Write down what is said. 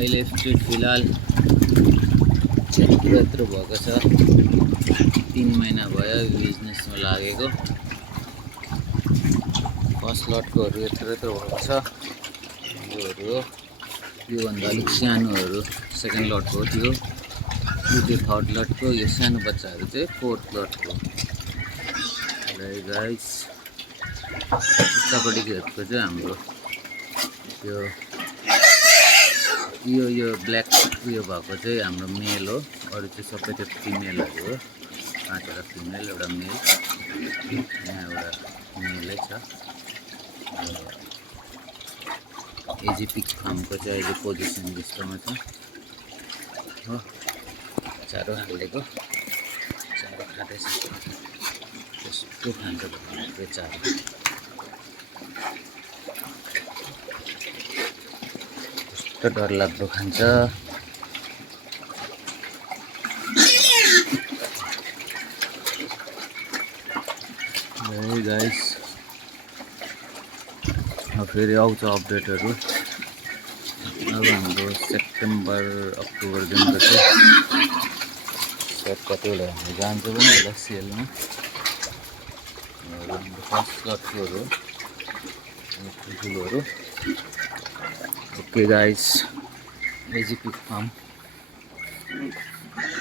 अहिले फिलहाल 76 भएको छ। 3 महिना भयो बिजनेसमा लागेको। फर्स्ट लटकोहरू यत्रो भएको छ। योहरू हो, योभन्दा अलिक सानोहरू सेकेन्ड लटको हो। त्यो थर्ड लटको, यो सानो बच्चाहरू चाहिँ फोर्थ लटको। गाइस उतापट्टिको चाहिँ हाम्रो यो ब्ल्याक उयो भएको चाहिँ हाम्रो मेल हो। अरू चाहिँ सबै त्यो फिमेलहरू हो। 5वटा फिमेल, एउटा मेल। यहाँ एउटा मेलै छ। एजी पिग फार्मको चाहिँ अहिले पोजिसन यस्तोमा छ हो। चारो हालेको, चारो खाँदैछ। कस्तो खान्छ त्यो चारो। कस्तो डरलाग्दो खान्छ। गाइस फेरि आउँछ अपडेटहरू। अब हाम्रो सेप्टेम्बर अक्टोबर दिनको चाहिँ कतिवटा हामी जान्छौँ पनि होला सेलमा। हाम्रो फर्स्ट लटकोहरू ठुल्ठुलोहरू। ओके गाइस, एजी पिग फार्म।